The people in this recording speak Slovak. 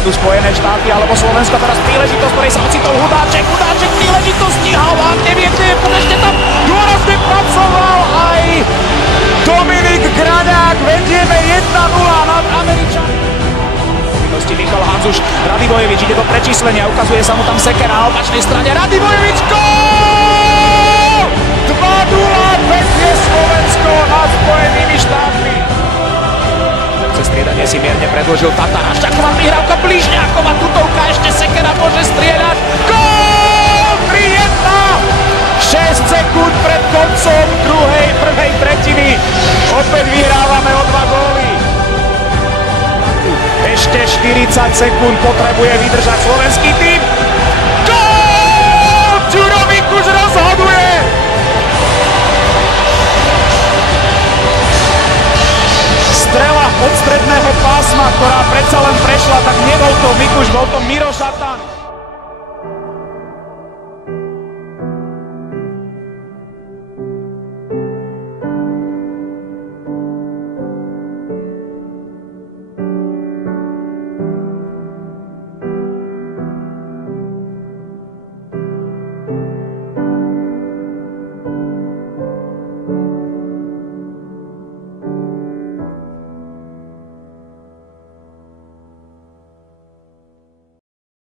západu Spojené štáty alebo Slovensko. Teraz príležitosť, ktorej sa ocitol Hudáček, príležitosť stíhala, nevie, kde je, ešte tam dôrazne pracoval aj Dominik Graňák, vedieme 1-0 nad Američanmi. Michal Hanzuš, Radivojevič ide do prečíslenia, ukazuje sa mu tam sekera na opačnej strane, Radivojevič, gól! 2-0, vedie Slovensko nad Spojenými štátmi. Cez striedanie si mierne predložil Tatar, Šťaková prihrávka Bližňáková, tutovka, ešte sekera môže strieľať, gól! 3-1! 6 sekúnd pred koncom prvej tretiny, opäť vyhrávame o 2 góly. Ešte 40 sekúnd potrebuje vydržať slovenský tým. Gól! Ďuro Mikuš rozhoduje! Strela od stredného pásma, ktorá predsa len prešla, tak nebol to Mikuš, bol to Miro Šatan.